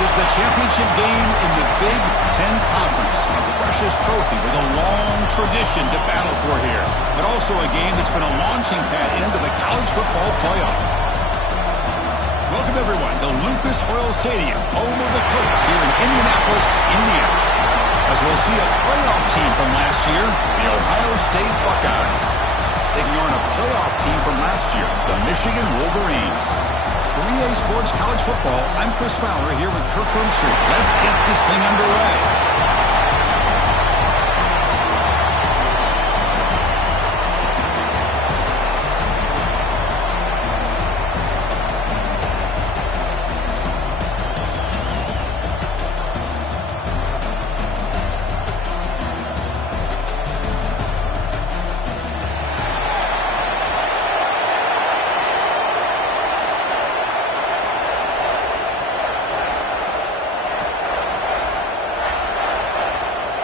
is the championship game in the Big Ten Conference. A precious trophy with a long tradition to battle for here, but also a game that's been a launching pad into the college football playoff. Welcome, everyone, to Lucas Oil Stadium, home of the Colts here in Indianapolis, Indiana. As we'll see a playoff team from last year, the Ohio State Buckeyes, taking on a playoff team from last year, the Michigan Wolverines. For EA Sports College Football, I'm Chris Fowler here with Kirk Herbstreit. Let's get this thing underway.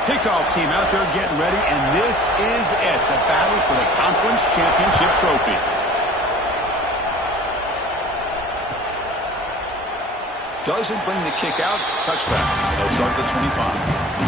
Kickoff team out there getting ready, and this is it, the battle for the conference championship trophy. Doesn't bring the kick out, touchback. They'll start at the 25.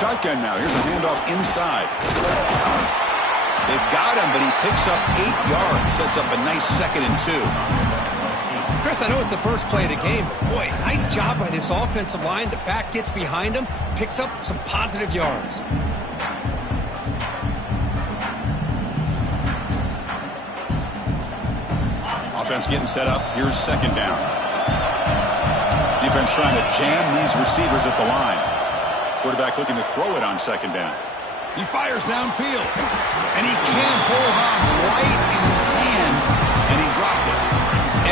Shotgun now. Here's a handoff inside. They've got him, but he picks up 8 yards. Sets up a nice 2nd and 2. Chris, I know it's the first play of the game, but boy, nice job by this offensive line. The back gets behind him, picks up some positive yards. Offense getting set up. Here's 2nd down. Defense trying to jam these receivers at the line. Quarterback looking to throw it on 2nd down. He fires downfield, and he can't hold on right in his hands, and he dropped it.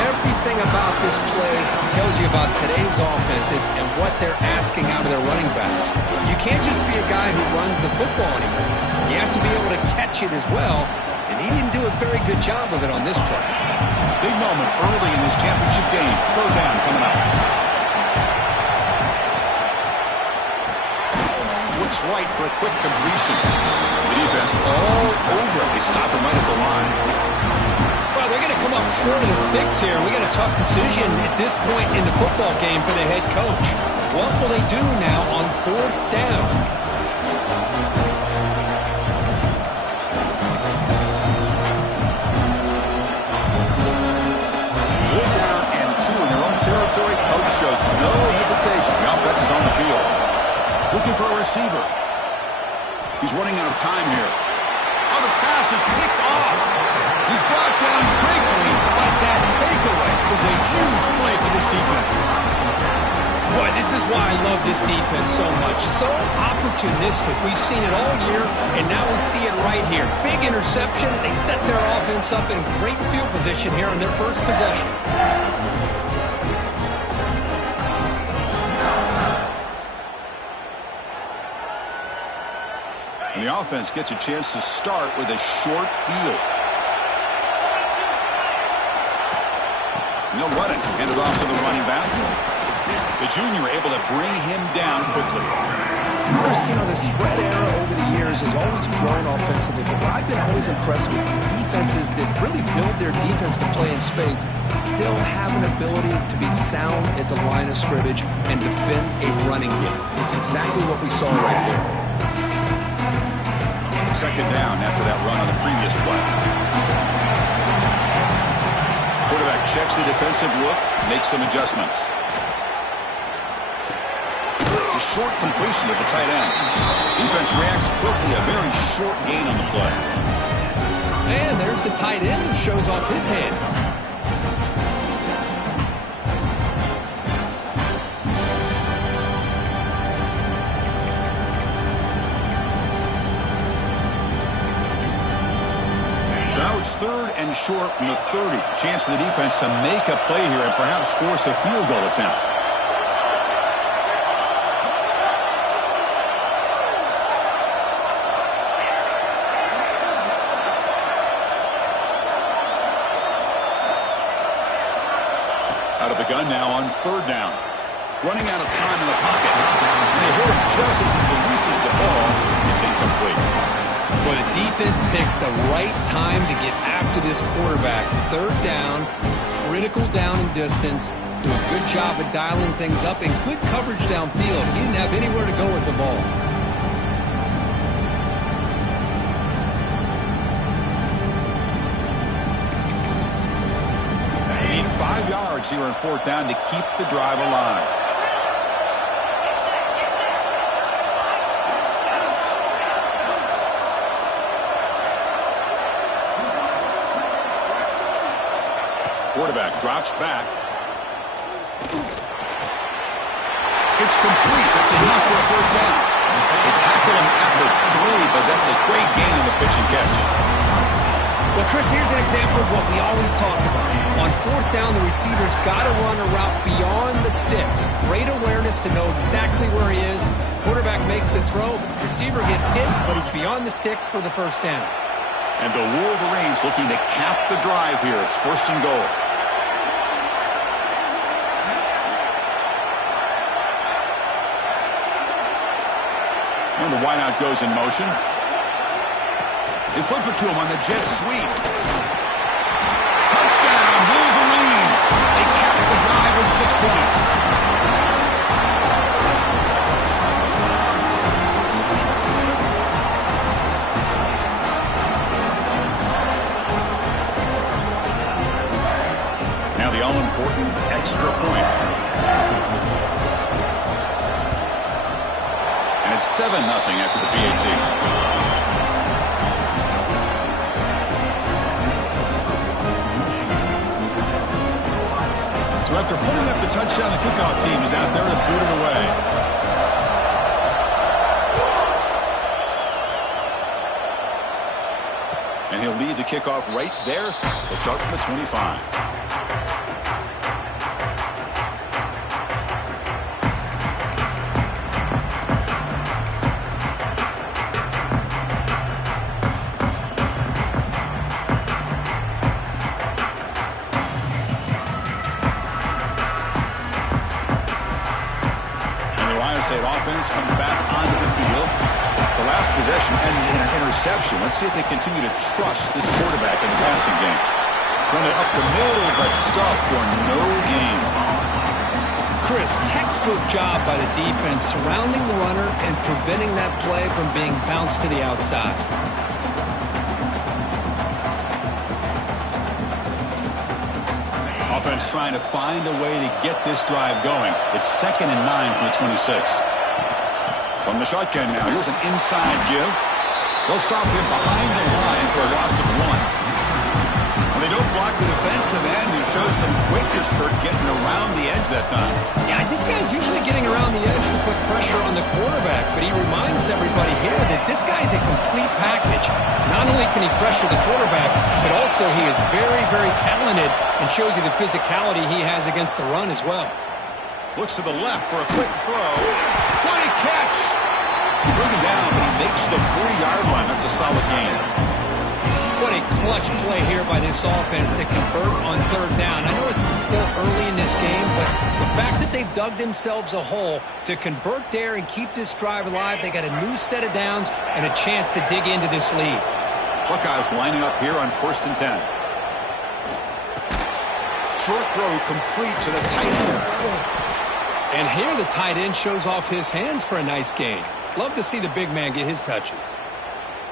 Everything about this play tells you about today's offenses and what they're asking out of their running backs. You can't just be a guy who runs the football anymore. You have to be able to catch it as well, and he didn't do a very good job of it on this play. Big moment early in this championship game. 3rd down coming up. Looks right for a quick completion. The defense all over. They stop him right at the line. Well, they're going to come up short of the sticks here. We got a tough decision at this point in the football game for the head coach. What will they do now on 4th down? 4th down and 2 in their own territory. Coach shows no hesitation. The offense is on the field. Looking for a receiver. He's running out of time here. Oh, the pass is picked off. He's brought down quickly, but that takeaway is a huge play for this defense. Boy, this is why I love this defense so much. So opportunistic. We've seen it all year, and now we see it right here. Big interception. They set their offense up in great field position here on their first possession. And the offense gets a chance to start with a short field. And they'll run it. Hand it off to the running back. The junior able to bring him down quickly. Christine, the spread era over the years has always grown offensively, but what I've been always impressed with defenses that really build their defense to play in space still have an ability to be sound at the line of scrimmage and defend a running game. It's exactly what we saw right there. Second down after that run on the previous play. Quarterback checks the defensive look, makes some adjustments. A short completion to the tight end. Defense reacts quickly, a very short gain on the play. And there's the tight end who shows off his hands. So now it's third and short from the 30. Chance for the defense to make a play here and perhaps force a field goal attempt. Out of the gun now on third down. Running out of time in the pocket. And they hold him just as he releases the ball. It's incomplete. But the defense picks the right time to get after this quarterback. Third down, critical down and distance. Do a good job of dialing things up and good coverage downfield. He didn't have anywhere to go with the ball. They need 5 yards here on fourth down to keep the drive alive. Quarterback drops back. It's complete. That's enough for a first down. They tackle him at the 3, but that's a great gain on the pitch and catch. Well, Chris, here's an example of what we always talk about. On fourth down, the receiver's got to run a route beyond the sticks. Great awareness to know exactly where he is. Quarterback makes the throw. Receiver gets hit, but he's beyond the sticks for the first down. And the Wolverines looking to cap the drive here. It's first and goal. And the wideout goes in motion. They flip it to him on the jet sweep. Touchdown, Wolverines. They cap the drive with 6 points. Now the all-important extra point. And it's 7-0 after the PAT. So after putting up the touchdown, the kickoff team is out there to boot it away. And he'll lead the kickoff right there. He'll start from the 25. Offense comes back onto the field. The last possession ended in an interception. Let's see if they continue to trust this quarterback in the passing game. Run it up the middle, but stuffed for no gain. Chris, textbook job by the defense surrounding the runner and preventing that play from being bounced to the outside. Offense trying to find a way to get this drive going. It's 2nd and 9 from the 26. From the shotgun now, here's an inside give. They'll stop him behind the line for a loss of 1. Well, they don't block the defensive end, who shows some quickness, Kurt, getting around the edge that time. Yeah, this guy's usually getting around the edge to put pressure on the quarterback, but he reminds everybody here that this guy's a complete package. Not only can he pressure the quarterback, but also he is very, very talented and shows you the physicality he has against the run as well. Looks to the left for a quick throw. What a catch! Bring him down, but he makes the 4-yard line. That's a solid gain. What a clutch play here by this offense to convert on 3rd down. I know it's still early in this game, but the fact that they've dug themselves a hole to convert there and keep this drive alive, they got a new set of downs and a chance to dig into this lead. Buckeyes lining up here on 1st and 10. Short throw complete to the tight end. And here the tight end shows off his hands for a nice gain. Love to see the big man get his touches.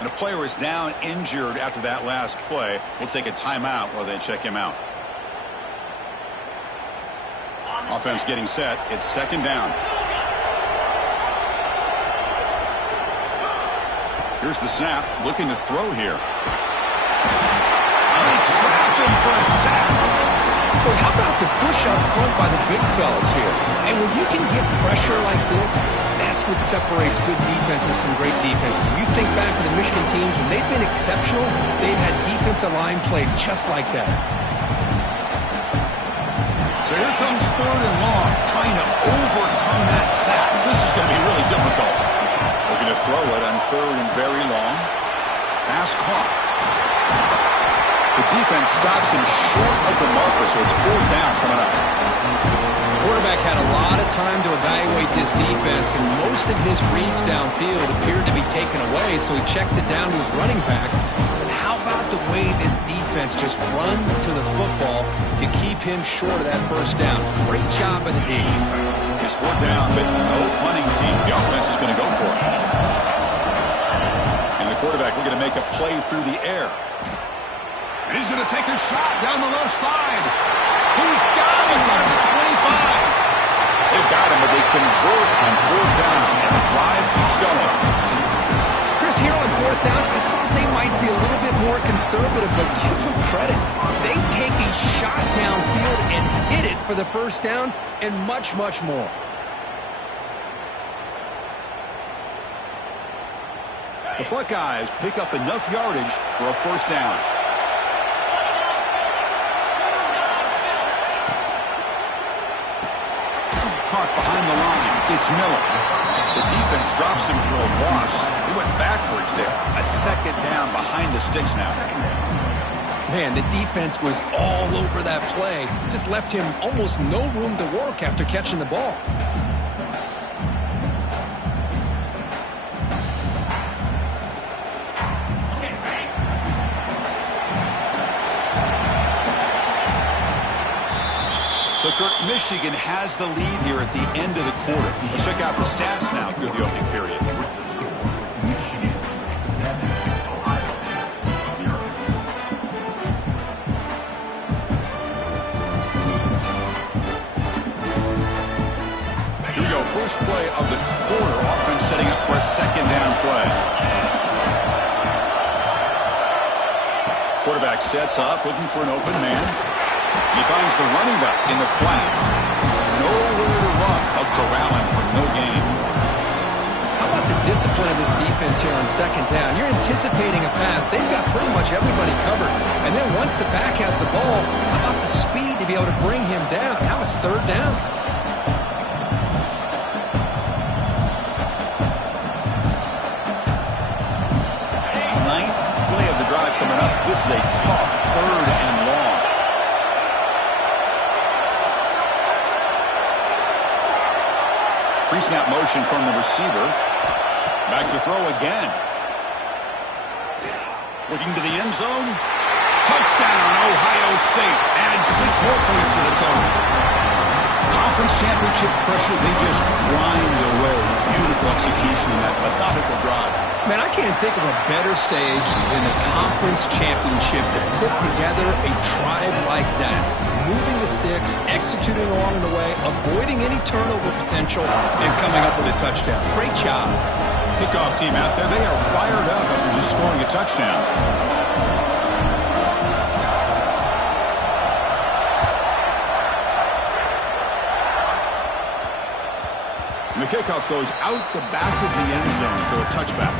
And a player is down injured after that last play. We'll take a timeout while they check him out. Offense getting set. It's 2nd down. Here's the snap. Looking to throw here. They trap him for a sack. Well, how about the push up front by the big fellas here? And when you can get pressure like this, that's what separates good defenses from great defenses. You think back to the Michigan teams, when they've been exceptional, they've had defensive line play just like that. So here comes 3rd and long, trying to overcome that sack. This is going to be really difficult. Looking to throw it on 3rd and very long. Pass clock. The defense stops him short of the marker, so it's 4th down coming up. The quarterback had a lot of time to evaluate this defense, and most of his reads downfield appeared to be taken away, so he checks it down to his running back. But how about the way this defense just runs to the football to keep him short of that 1st down? Great job by the D. It's 4th down, but no punting team. The offense is going to go for it. And the quarterback looking to make a play through the air. And he's going to take a shot down the left side. He's got him out of the 25. They've got him, but they convert on 4th down, and the drive keeps going. Chris, here on 4th down, I thought they might be a little bit more conservative, but give them credit. They take a shot downfield and hit it for the 1st down and much, much more. The Buckeyes pick up enough yardage for a 1st down. Caught behind the line. It's Miller. The defense drops him for a loss. He went backwards there. A 2nd down behind the sticks now. Man, the defense was all over that play. Just left him almost no room to work after catching the ball. So, Kurt, Michigan has the lead here at the end of the quarter. Let's check out the stats now through the opening period. Here we go. First play of the quarter. Offense setting up for a 2nd down play. Quarterback sets up, looking for an open man. He finds the running back in the flat. Nowhere to run. They'll corral him for no gain. How about the discipline of this defense here on 2nd down? You're anticipating a pass. They've got pretty much everybody covered. And then once the back has the ball, how about the speed to be able to bring him down? Now it's 3rd down. Ninth play of the drive coming up. This is a tough 3rd and long. Pre-snap motion from the receiver. Back to throw again. Looking to the end zone. Touchdown, Ohio State. Adds 6 more points to the total. Conference championship pressure, they just grind away. Beautiful execution in that methodical drive. Man, I can't think of a better stage than the conference championship to put together a drive like that. moving the sticks, executing along the way, avoiding any turnover potential, and coming up with a touchdown. Great job. Kickoff team out there, they are fired up after just scoring a touchdown. And the kickoff goes out the back of the end zone, so a touchback.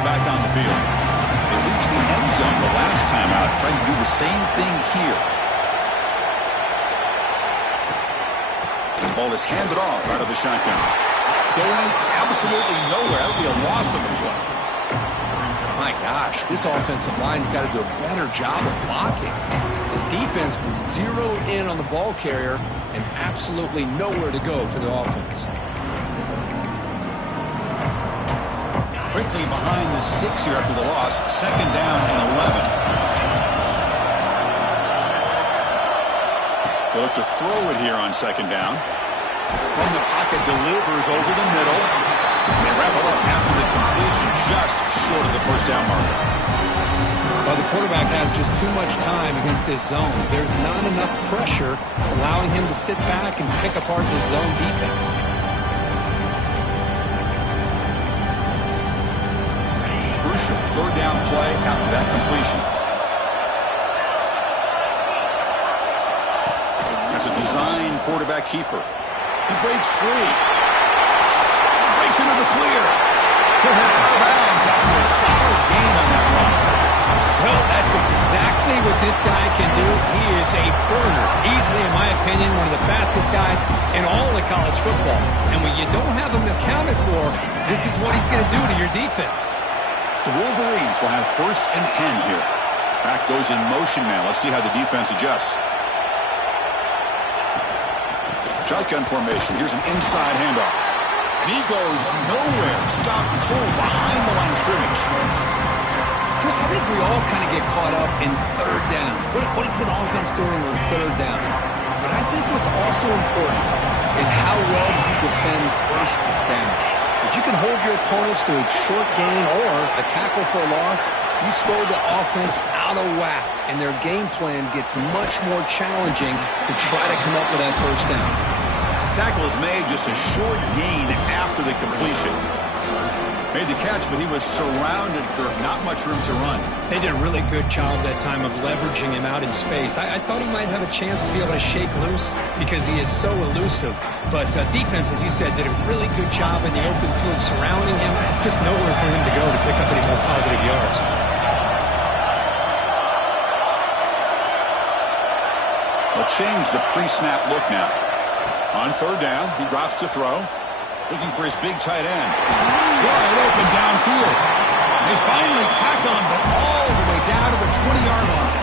Back on the field. They reached the end zone the last time out, trying to do the same thing here. The ball is handed off out of the shotgun. Going absolutely nowhere. That would be a loss of the play. My gosh, this offensive line's got to do a better job of blocking. The defense was zeroed in on the ball carrier and absolutely nowhere to go for the offense. Quickly behind the sticks here after the loss. 2nd down and 11. They look to throw it here on 2nd down. From the pocket, delivers over the middle. And they wrap it up after the completion, just short of the 1st down marker. Well, the quarterback has just too much time against this zone. There's not enough pressure allowing him to sit back and pick apart this zone defense. Crucial 3rd down play after that completion. That's a design quarterback keeper. He breaks free. Breaks into the clear. He'll head out of bounds after a solid gain on that run. Well, that's exactly what this guy can do. He is a burner. Easily, in my opinion, one of the fastest guys in all of college football. And when you don't have him accounted for, this is what he's going to do to your defense. The Wolverines will have 1st and 10 here. Back goes in motion now. Let's see how the defense adjusts. Shotgun formation. Here's an inside handoff. And he goes nowhere. Stop cold behind the line of scrimmage. Chris, I think we all kind of get caught up in 3rd down. What is an offense doing on 3rd down? But I think what's also important is how well you defend 1st down. If you can hold your opponents to a short gain or a tackle for a loss, you throw the offense out of whack, and their game plan gets much more challenging to try to come up with that 1st down. Tackle is made, just a short gain after the completion. Made the catch, but he was surrounded for not much room to run. They did a really good job that time of leveraging him out in space. I thought he might have a chance to be able to shake loose because he is so elusive. But defense, as you said, did a really good job in the open field surrounding him. Just nowhere for him to go to pick up any more positive yards. They'll change the pre-snap look now. On 3rd down, he drops to throw. Looking for his big tight end. Wide open downfield. They finally tackle him, but all the way down to the 20-yard line.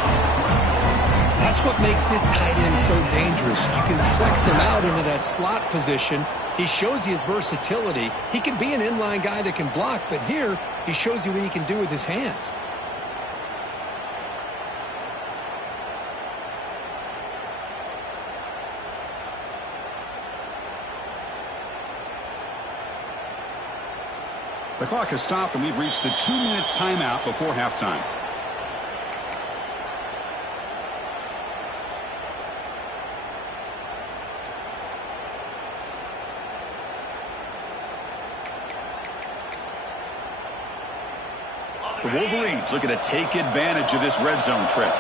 That's what makes this tight end so dangerous. You can flex him out into that slot position. He shows you his versatility. He can be an inline guy that can block, but here he shows you what he can do with his hands. The clock has stopped, and we've reached the 2-minute timeout before halftime. The Wolverines looking to take advantage of this red zone trip.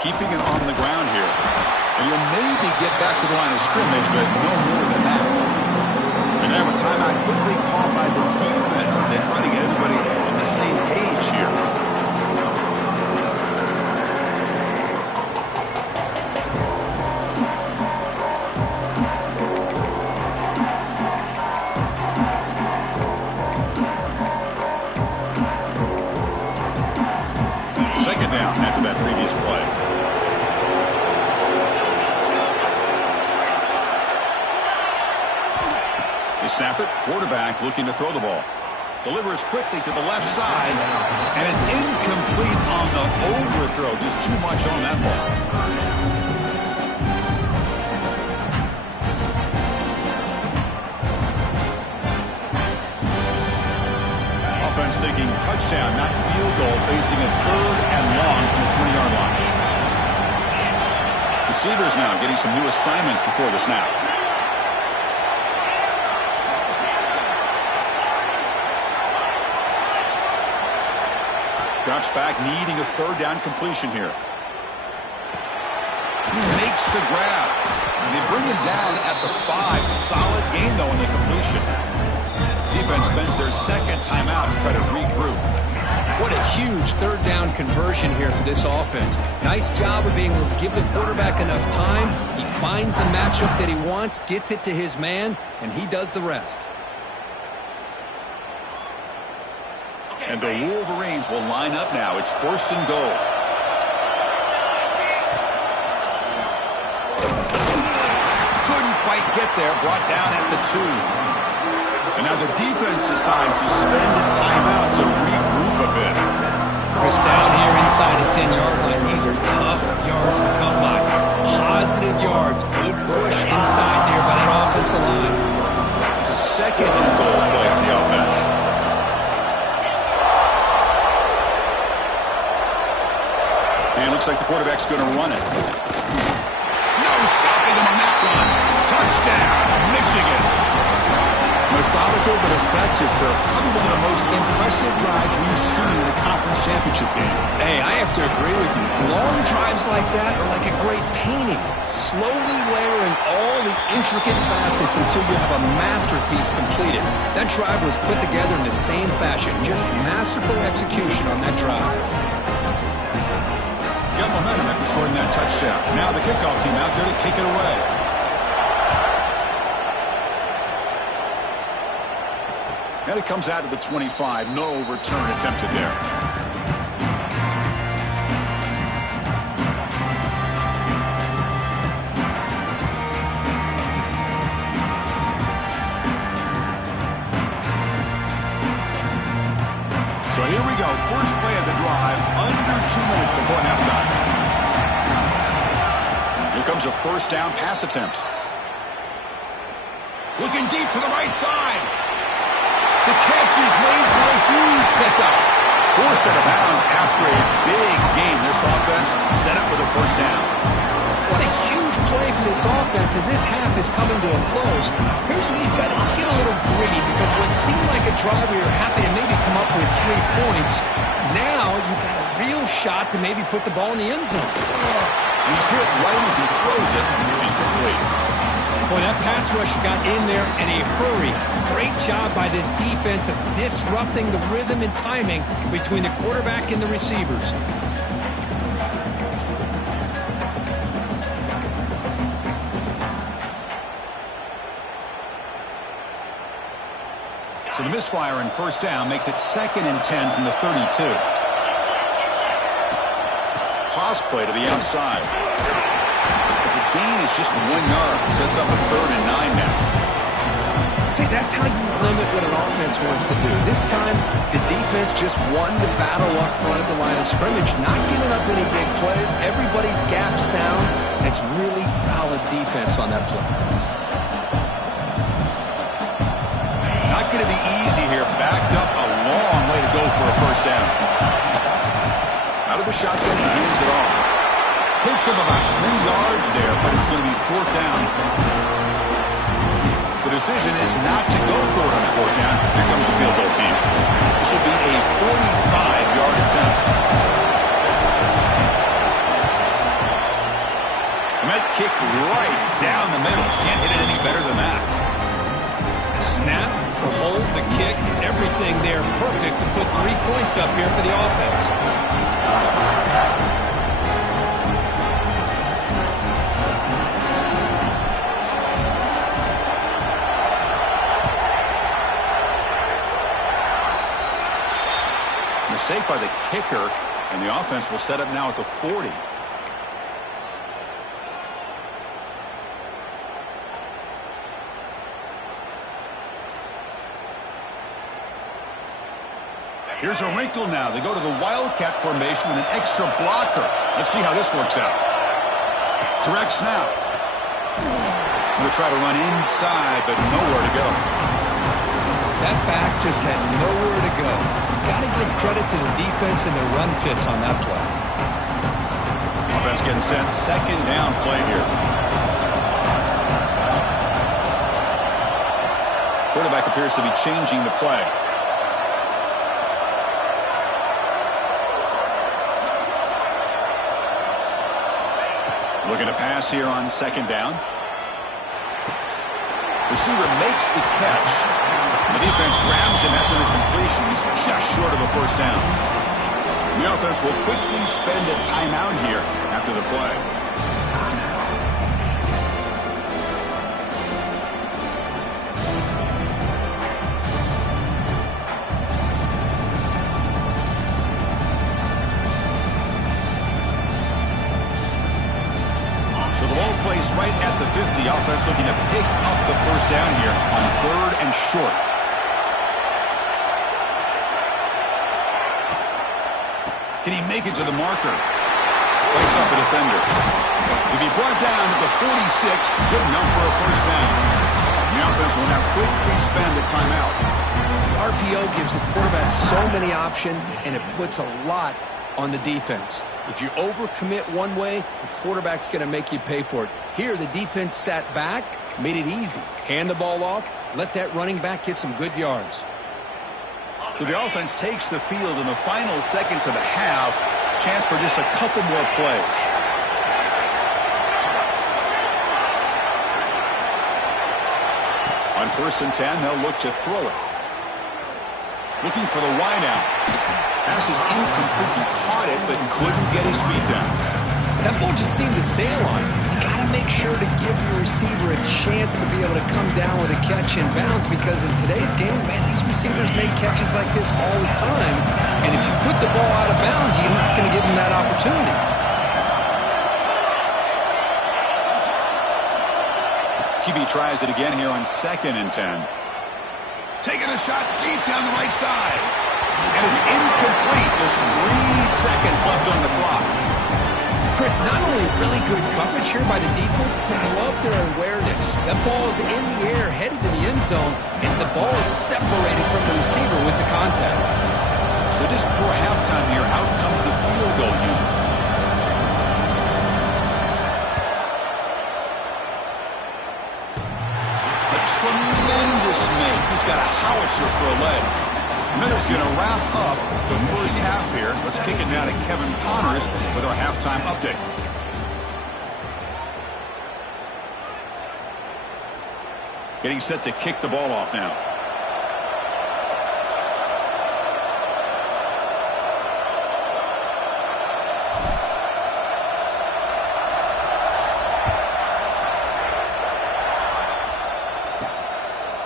Keeping it on the ground here. And he'll maybe get back to the line of scrimmage, but no more than that. And now a timeout quickly called by the defense as they try to get everybody on the same page here. Second down after that previous play. They snap it. Quarterback looking to throw the ball. Delivers quickly to the left side, and it's incomplete on the overthrow. Just too much on that ball. Offense thinking touchdown, not field goal, facing a 3rd and long from the 20-yard line. Receivers now getting some new assignments before the snap. Drops back, needing a 3rd down completion here. He makes the grab. And they bring him down at the 5. Solid gain, though, in the completion. Defense spends their 2nd timeout to try to regroup. What a huge 3rd down conversion here for this offense. Nice job of being able to give the quarterback enough time. He finds the matchup that he wants, gets it to his man, and he does the rest. And the Wolverines will line up now. It's 1st and goal. Couldn't quite get there. Brought down at the 2. And now the defense decides to spend a timeout to regroup a bit. Chris, down here inside the 10-yard line. These are tough yards to come by. Positive yards. Good push inside there by that offensive line. It's a 2nd and goal play for the offense. And looks like the quarterback's going to run it. No stopping him on that run. Touchdown, Michigan. Methodical but effective, Kirk. Probably one of the most impressive drives we've seen in the conference championship game. Hey, I have to agree with you. Long drives like that are like a great painting. Slowly layering all the intricate facets until you have a masterpiece completed. That drive was put together in the same fashion. Just masterful execution on that drive. Got momentum after scoring that touchdown. Now the kickoff team out there to kick it away. And it comes out to the 25. No return attempted there. So here we go. First play of the drive, under 2 minutes before halftime. Here comes a 1st down pass attempt. Looking deep to the right side. The catch is made for a huge pickup. Forced out of bounds after a big gain. This offense set up with a 1st down. What a huge play for this offense as this half is coming to a close. Here's where you've got to get a little greedy because what seemed like a drive where you're happy to maybe come up with 3 points, now you've got a real shot to maybe put the ball in the end zone. He's hit right as he throws it. Incomplete. Boy, that pass rush got in there in a hurry. Great job by this defense of disrupting the rhythm and timing between the quarterback and the receivers. So the misfire in 1st down makes it 2nd and 10 from the 32. Toss play to the outside. But the gain is just 1 yard. Sets up a 3rd and 9 now. See, that's how you limit what an offense wants to do. This time, the defense just won the battle up front at the line of scrimmage, not giving up any big plays. Everybody's gap sound. It's really solid defense on that play. Not going to be easy here. Backed up a long way to go for a 1st down. Out of the shotgun, he hands it off. Picks up about 3 yards there, but it's going to be 4th down. The decision is not to go for it on 4th down. Here comes the field goal team. This will be a 45-yard attempt. And that kick right down the middle. Can't hit it any better than that. Snap, the hold, the kick, everything there perfect to put 3 points up here for the offense. Mistake by the kicker, and the offense will set up now at the 40. Here's a wrinkle now. They go to the Wildcat formation with an extra blocker. Let's see how this works out. Direct snap. We'll try to run inside, but nowhere to go. That back just had nowhere to go. Got to give credit to the defense and their run fits on that play. Offense getting set. Second down play here. Quarterback appears to be changing the play. Looking to pass here on second down. Receiver makes the catch. The defense grabs him after the completion. He's just short of a first down. The offense will quickly spend a timeout here after the play. Placed right at the 50. Offense looking to pick up the first down here on third and short. Can he make it to the marker? Breaks off a defender. To be brought down at the 46, good enough for a first down. The offense will now quickly spend a timeout. The RPO gives the quarterback so many options, and it puts a lot on the defense. If you overcommit one way, the quarterback's going to make you pay for it. Here, the defense sat back, made it easy. Hand the ball off, let that running back get some good yards. So the offense takes the field in the final seconds of the half. Chance for just a couple more plays. On 1st and 10, they'll look to throw it. Looking for the wideout. Pass is incomplete. He caught it, but couldn't get his feet down. That ball just seemed to sail on him. You got to make sure to give your receiver a chance to be able to come down with a catch and bounce, because in today's game, man, these receivers make catches like this all the time. And if you put the ball out of bounds, you're not going to give them that opportunity. QB tries it again here on 2nd and 10. Taking a shot deep down the right side. And it's incomplete. Just 3 seconds left on the clock. Chris, not only really good coverage here by the defense, but I love their awareness. That ball is in the air, headed to the end zone, and the ball is separated from the receiver with the contact. So just before halftime here, out comes the field goal unit. A tremendous make. He's got a howitzer for a leg. Miller's going to wrap up the first half here. Let's kick it now to Kevin Connors with our halftime update. Getting set to kick the ball off now.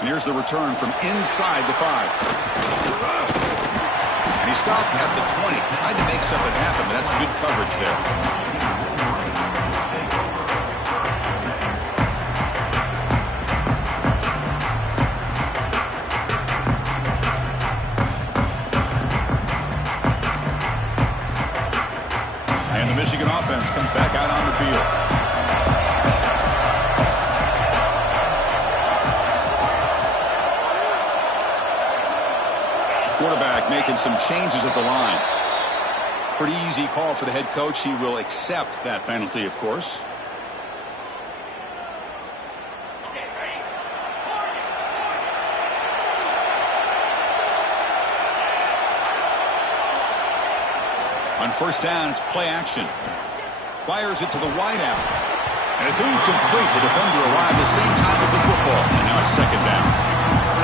And here's the return from inside the 5. And he stopped at the 20. Tried to make something happen, but that's good coverage there. And the Michigan offense comes back out on the field. Quarterback making some changes at the line. Pretty easy call for the head coach. He will accept that penalty, of course. On 1st down, it's play action. Fires it to the wideout. And it's incomplete. The defender arrived the same time as the football. And now it's 2nd down.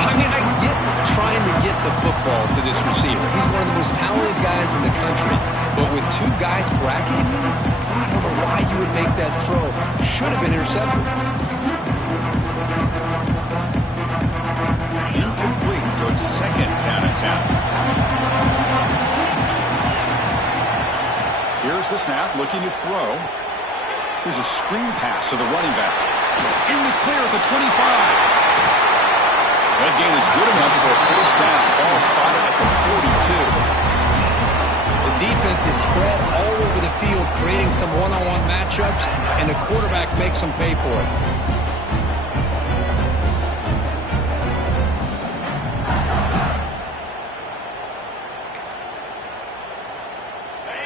I mean, I get trying to get the football to this receiver. He's one of the most talented guys in the country. But with 2 guys bracketing him, I don't know why you would make that throw. Should have been intercepted. Incomplete, so it's 2nd down and 10. Here's the snap, looking to throw. Here's a screen pass to the running back. In the clear at the 25. That game is good enough for a First down, ball spotted at the 42. The defense is spread all over the field, creating some one-on-one matchups, and the quarterback makes them pay for it.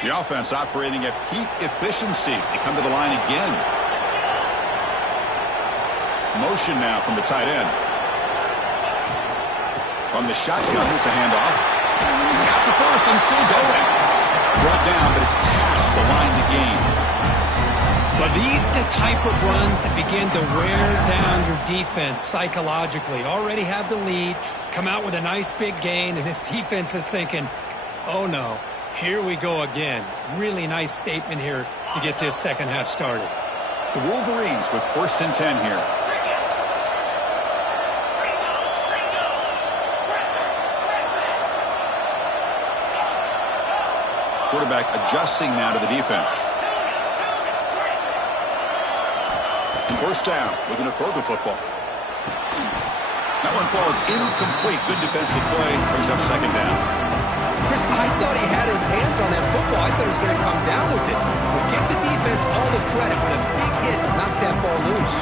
The offense operating at peak efficiency. They come to the line again. Motion now from the tight end. From the shotgun, it's a handoff. He's got the first and still going. Brought down, but it's past the line to gain. Well, these are the type of runs that begin to wear down your defense psychologically. Already have the lead, come out with a nice big gain, and this defense is thinking, oh no, here we go again. Really nice statement here to get this second half started. The Wolverines with 1st and 10 here. Quarterback adjusting now to the defense. First down, looking to throw the football. That one falls incomplete. Good defensive play, brings up 2nd down. Chris, I thought he had his hands on that football. I thought he was going to come down with it. But give the defense all the credit with a big hit to knock that ball loose.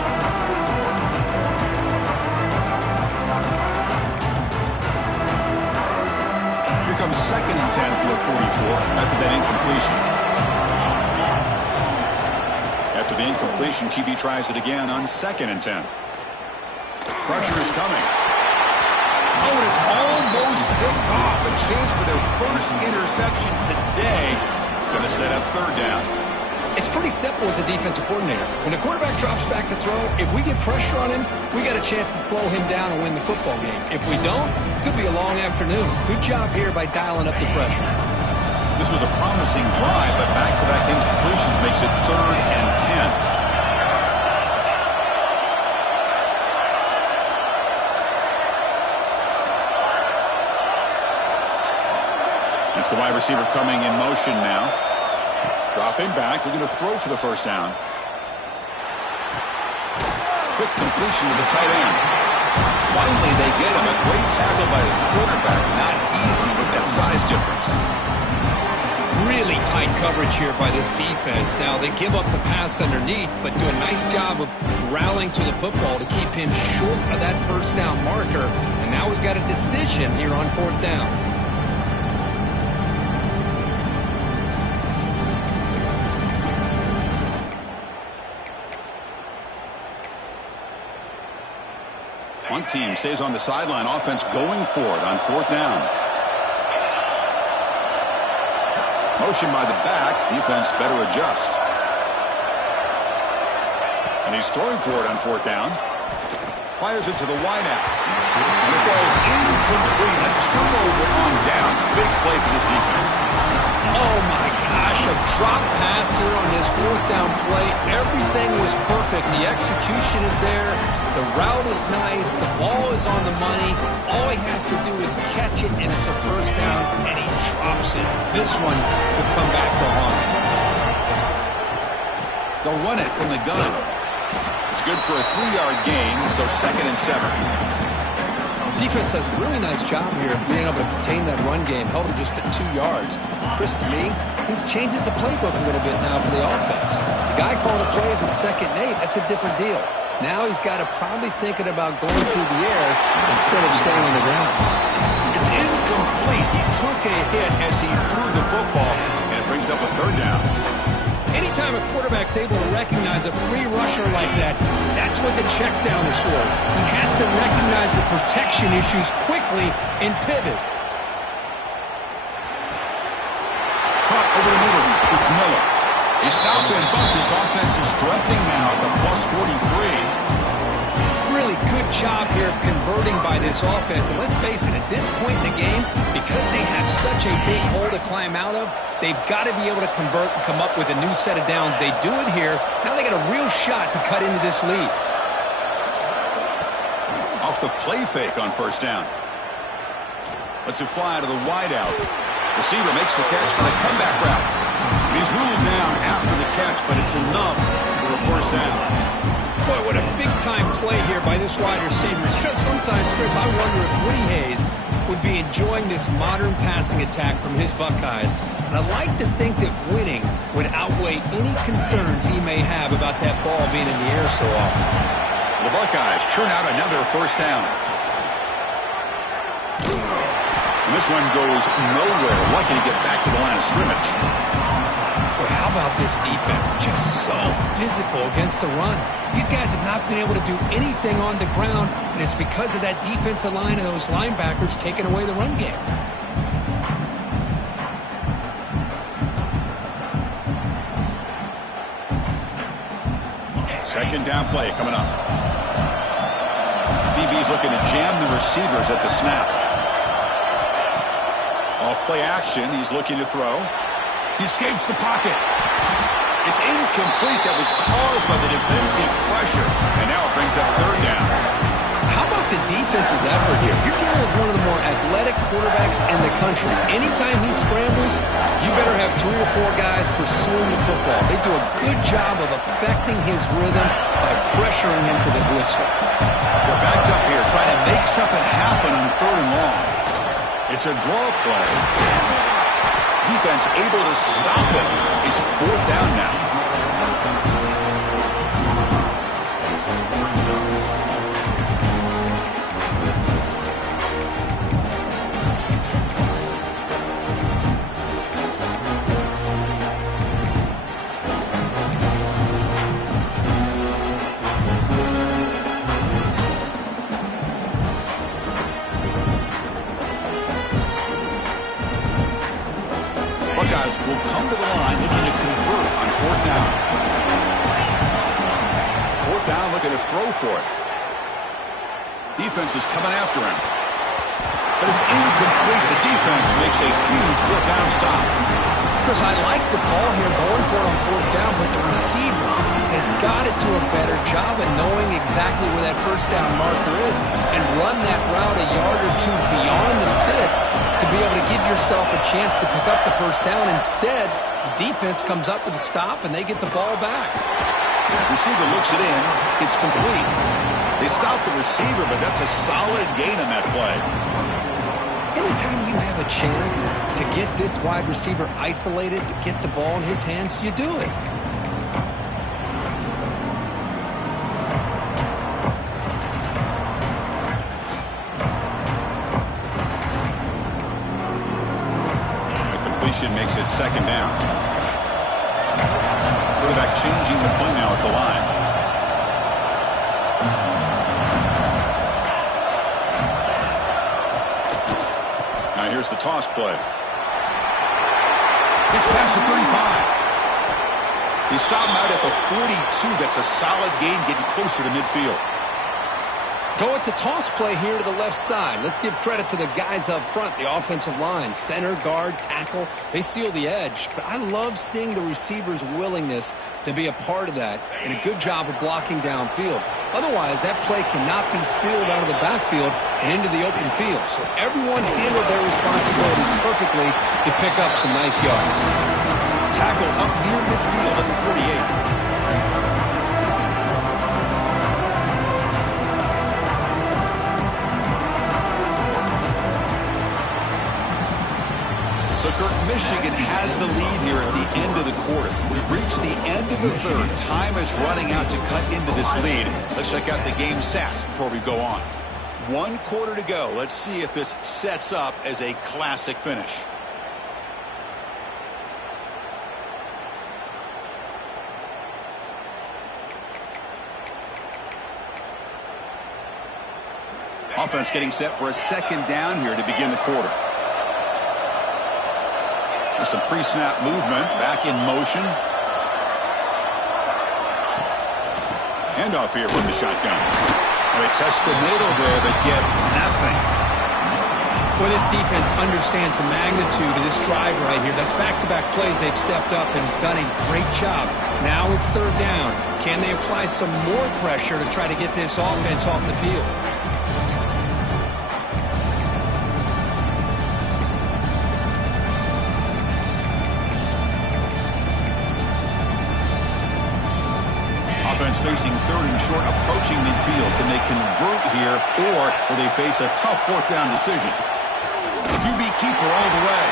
Here comes 2nd and 10 from the 44 after that incompletion. After the incompletion, QB tries it again on 2nd and 10. Pressure is coming. Oh, and it's almost picked off. A chance for their first interception today. Going to set up 3rd down. It's pretty simple as a defensive coordinator. When the quarterback drops back to throw, if we get pressure on him, we got a chance to slow him down and win the football game. If we don't, it could be a long afternoon. Good job here by dialing up the pressure. This was a promising drive, but back-to-back incompletions makes it 3rd and 10. It's the wide receiver coming in motion now. Dropping back, looking to throw for the 1st down. Quick completion to the tight end. Finally, they get him. A great tackle by the quarterback. Not easy with that size difference. Really tight coverage here by this defense. Now, they give up the pass underneath, but do a nice job of rallying to the football to keep him short of that 1st down marker. And now we've got a decision here on 4th down. One team stays on the sideline. Offense going for it on 4th down. Motion by the back. Defense better adjust. And he's throwing for it on 4th down. Fires it to the wideout. And it falls incomplete. A turnover on downs. Big play for this defense. Oh, my gosh. A drop pass here on this 4th down play. Everything was perfect. The execution is there. The route is nice. The ball is on the money. All he has to do is catch it, and it's a 1st down, and he drops it. This one could come back to haunt him. They'll run it from the gun. It's good for a 3-yard gain, so 2nd and 7. Defense does a really nice job here of being able to contain that run game, held it just at 2 yards. Chris, to me, this changes the playbook a little bit now for the offense. The guy calling the plays at 2nd and 8, that's a different deal. Now he's got to probably thinking about going through the air instead of staying on the ground. It's incomplete. He took a hit as he threw the football, and it brings up a 3rd down. Anytime a quarterback's able to recognize a free rusher like that, that's what the check down is for. He has to recognize the protection issues quickly and pivot. Caught over the middle. It's Miller. He stopped and bumped. This offense is threatening now at the +43. Really good job here of converting by this offense. And let's face it, at this point in the game, because they have such a big hole to climb out of, they've got to be able to convert and come up with a new set of downs. They do it here. Now they got a real shot to cut into this lead. Off the play fake on 1st down. Lets it fly to the wideout. Receiver makes the catch on a comeback route. He's ruled down after the catch, but it's enough for a 1st down. Boy, what a big-time play here by this wide receiver. You know, sometimes, Chris, I wonder if Woody Hayes would be enjoying this modern passing attack from his Buckeyes. And I'd like to think that winning would outweigh any concerns he may have about that ball being in the air so often. The Buckeyes churn out another first down. And this one goes nowhere. Lucky to get back to the line of scrimmage. Boy, how about this defense? Just so physical against the run. These guys have not been able to do anything on the ground, and it's because of that defensive line and those linebackers taking away the run game. Second down play coming up. DB's looking to jam the receivers at the snap. Off play action, he's looking to throw. He escapes the pocket. It's incomplete. That was caused by the defensive pressure. And now it brings up third down. How about the defense's effort here? You're dealing with one of the more athletic quarterbacks in the country. Anytime he scrambles, you better have 3 or 4 guys pursuing the football. They do a good job of affecting his rhythm by pressuring him to the whistle. They're backed up here trying to make something happen on third and long. It's a draw play. Defense able to stop it. It's fourth down now. Buckeyes will come to the line looking to convert on fourth down. Fourth down, looking to throw for it. Defense is coming after him. But it's incomplete. The defense makes a huge fourth down stop. Chris, I like the call here going for it on fourth down, but the receiver has got to do a better job of knowing exactly where that first down marker is and run that route a yard or two beyond the sticks to be able to give yourself a chance to pick up the first down. Instead, the defense comes up with a stop and they get the ball back. The receiver looks it in. It's complete. They stop the receiver, but that's a solid gain on that play. Anytime you have a chance to get this wide receiver isolated, to get the ball in his hands, you do it. The completion makes it second down. Quarterback changing the play now at the line. Here's the toss play. Gets past the 35. He stopped him out at the 42. That's a solid gain, getting closer to midfield. Go with the toss play here to the left side. Let's give credit to the guys up front, the offensive line, center, guard, tackle. They seal the edge. But I love seeing the receiver's willingness to be a part of that and a good job of blocking downfield. Otherwise, that play cannot be spilled out of the backfield and into the open field. So everyone handled their responsibilities perfectly to pick up some nice yards. Tackle up near midfield at the 48. So, Kirk, Michigan has the lead here at the end of the quarter. We've reached the end of the third. Time is running out to cut into this lead. Let's check out the game stats before we go on. 1 quarter to go. Let's see if this sets up as a classic finish. Offense getting set for a second down here to begin the quarter. There's some pre-snap movement, back in motion. Handoff here from the shotgun. They test the middle there, but get nothing. Well, this defense understands the magnitude of this drive right here. That's back-to-back plays. They've stepped up and done a great job. Now it's third down. Can they apply some more pressure to try to get this offense off the field? Offense facing third and short, approaching midfield. Can they convert here, or will they face a tough fourth down decision? QB keeper all the way.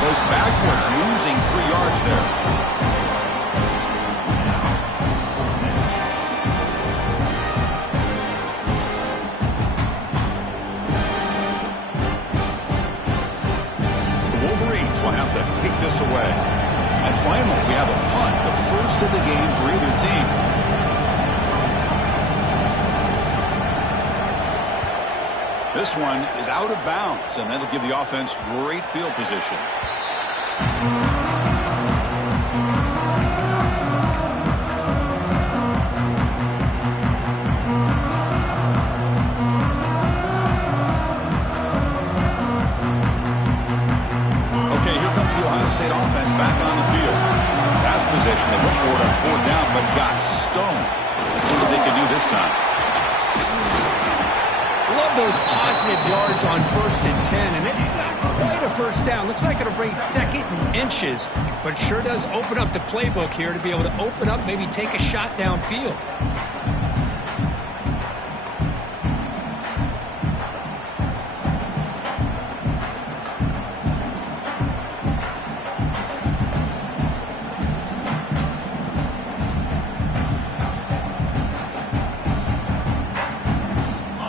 Goes backwards, losing 3 yards there. The Wolverines will have to kick this away. And finally, we have a punt, the first of the game for either team. This one is out of bounds, and that'll give the offense great field position. Okay, here comes the Ohio State offense back on the field. Pass position, they went for it on 4th down, but got stoned. Let's see what they can do this time. Love those positive yards on 1st and 10, and it's not quite a first down. Looks like it'll bring 2nd and inches, but sure does open up the playbook here to be able to open up, maybe take a shot downfield.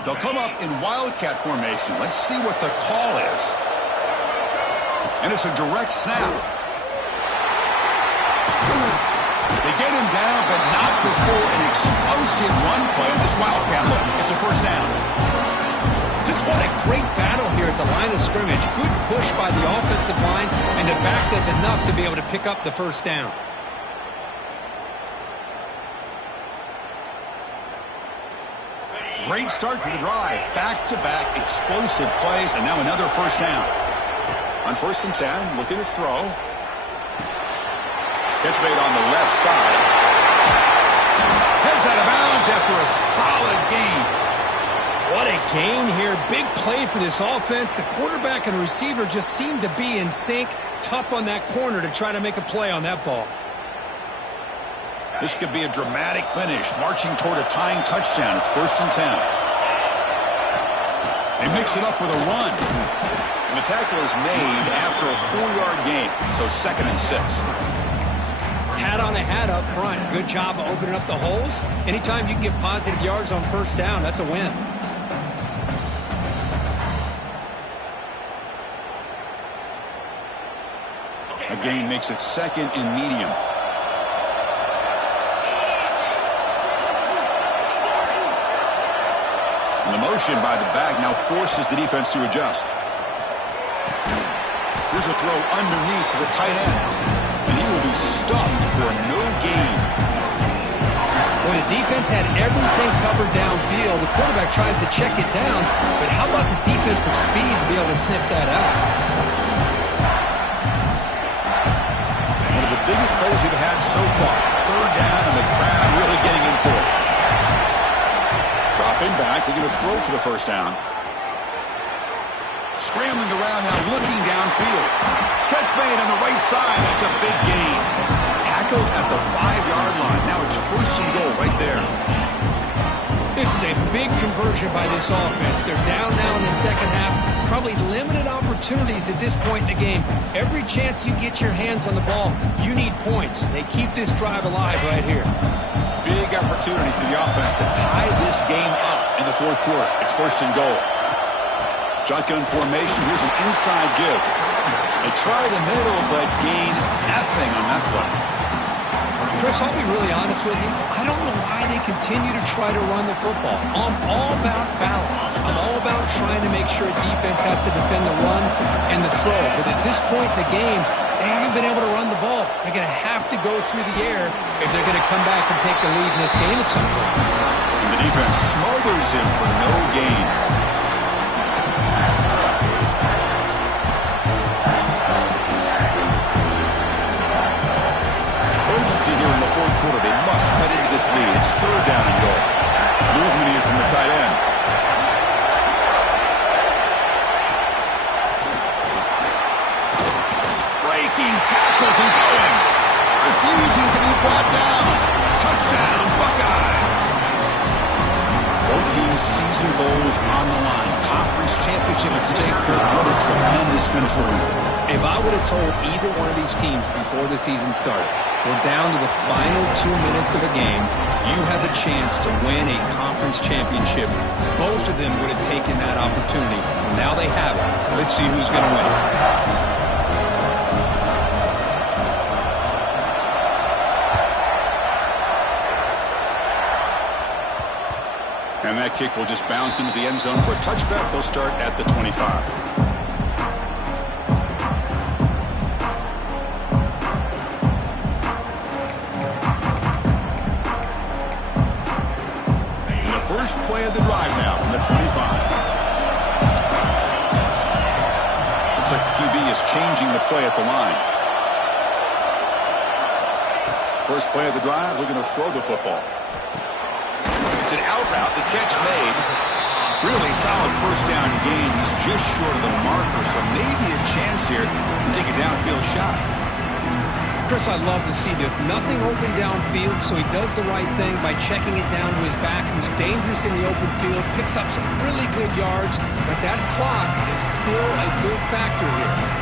They'll come up in wildcat formation. Let's see what the call is. And it's a direct snap. They get him down, but not before an explosive run play on this wildcat look. It's a first down. Just what a great battle here at the line of scrimmage. Good push by the offensive line, and the back does enough to be able to pick up the first down. Great start to the drive. Back-to-back explosive plays, and now another first down. On 1st and 10, looking to throw. Catch made on the left side. Heads out of bounds after a solid gain. What a gain here. Big play for this offense. The quarterback and receiver just seem to be in sync. Tough on that corner to try to make a play on that ball. This could be a dramatic finish, marching toward a tying touchdown. It's 1st and 10. They mix it up with a run. And the tackle is made after a 4-yard gain, so 2nd and 6. Hat on a hat up front. Good job of opening up the holes. Anytime you can get positive yards on 1st down, that's a win. A gain makes it 2nd and medium. And the motion by the back now forces the defense to adjust. Here's a throw underneath to the tight end. And he will be stuffed for no gain. Well, the defense had everything covered downfield. The quarterback tries to check it down, but how about the defensive speed to be able to sniff that out? One of the biggest plays we've had so far. 3rd down, and the crowd really getting into it. Dropping back, they're going to throw for the first down. Scrambling around now, looking downfield. Catch made on the right side. That's a big gain. Tackled at the 5-yard line. Now it's 1st and goal right there. This is a big conversion by this offense. They're down now in the 2nd half. Probably limited opportunities at this point in the game. Every chance you get your hands on the ball, you need points. They keep this drive alive right here. Big opportunity for the offense to tie this game up in the 4th quarter. It's 1st and goal. Shotgun formation. Here's an inside give. They try the middle, but gain nothing on that play. Chris, I'll be really honest with you. I don't know why they continue to try to run the football. I'm all about balance. I'm all about trying to make sure defense has to defend the run and the throw. But at this point in the game, they haven't been able to run the ball. They're going to have to go through the air if they're going to come back and take the lead in this game at some point. And the defense smothers him for no gain. Urgency here in the 4th quarter. They must cut into this lead. It's 3rd down and goal. Movement here from the tight end. Breaking tackles and going. Refusing to be brought down. Touchdown, Buckeyes. Both teams' season goals on the line. Conference championship at stake. What a tremendous finish for him. If I would have told either one of these teams before the season started, we're down to the final 2 minutes of a game, you have a chance to win a conference championship, both of them would have taken that opportunity. Now they have it. Let's see who's going to win. And that kick will just bounce into the end zone for a touchback. They'll start at the 25. First play of the drive now from the 25. Looks like the QB is changing the play at the line. First play of the drive, looking to throw the football. It's an out route, the catch made. Really solid first down gain. He's just short of the marker, so maybe a chance here to take a downfield shot. Chris, I love to see this. Nothing open downfield, so he does the right thing by checking it down to his back, who's dangerous in the open field, picks up some really good yards, but that clock is still a big factor here.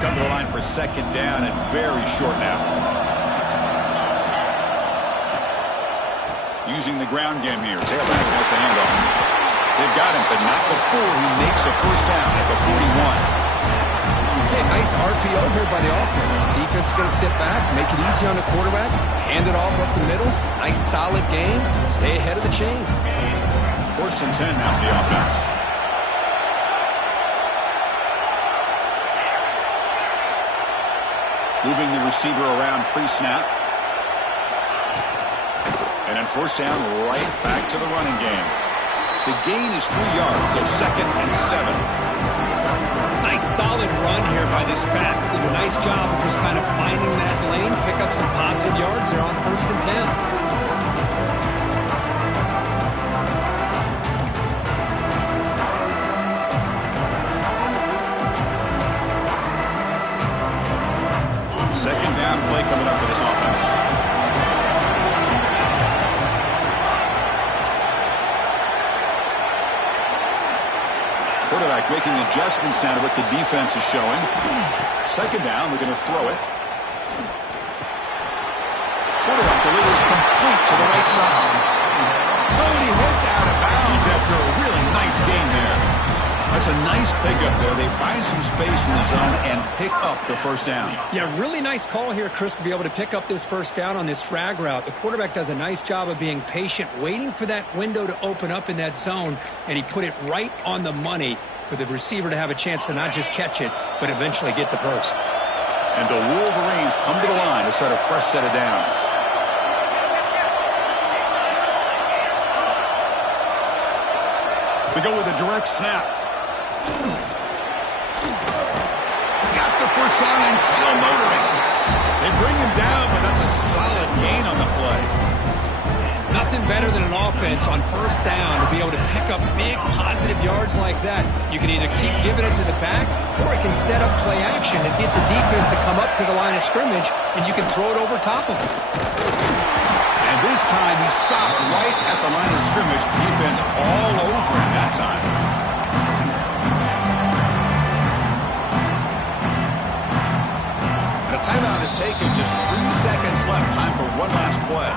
Come to the line for second down and very short now. Using the ground game here. Tailback has the handoff. They've got him, but not before he makes a first down at the 41. Hey, nice RPO here by the offense. Defense is going to sit back, make it easy on the quarterback, hand it off up the middle. Nice solid game. Stay ahead of the chains. First and 10 now for the offense. Moving the receiver around pre-snap. And then first down right back to the running game. The gain is 3 yards, so second and 7. Nice solid run here by this back. Did a nice job of just kind of finding that lane, pick up some positive yards there on first and 10. Second down play coming up for this offense. Quarterback making adjustments now to what the defense is showing. Second down, we're going to throw it. Quarterback delivers complete to the right side. Oh, and he heads out of bounds after a really nice game there. That's a nice pickup there. They find some space in the zone and pick up the first down. Yeah, really nice call here, Chris, to be able to pick up this first down on this drag route. The quarterback does a nice job of being patient, waiting for that window to open up in that zone, and he put it right on the money for the receiver to have a chance to not just catch it, but eventually get the first. And the Wolverines come to the line to set a fresh set of downs. They go with a direct snap. Got the first down and still motoring. They bring him down, but that's a solid gain on the play. Nothing better than an offense on first down to be able to pick up big positive yards like that. You can either keep giving it to the back, or it can set up play action and get the defense to come up to the line of scrimmage, and you can throw it over top of them. And this time he stopped right at the line of scrimmage. Defense all over him that time. And a timeout is taken. Just 3 seconds left. Time for one last play.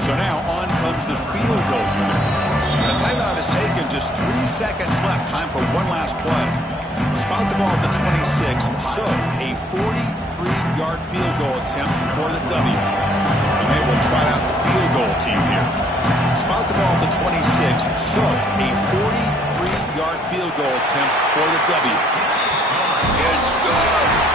So now on comes the field goal unit. And a timeout is taken. Just 3 seconds left. Time for one last play. Spot the ball at the 26, so a 43-yard field goal attempt for the W. And they will try out the field goal team here. Spot the ball at the 26, so a 43-yard field goal attempt for the W. It's good!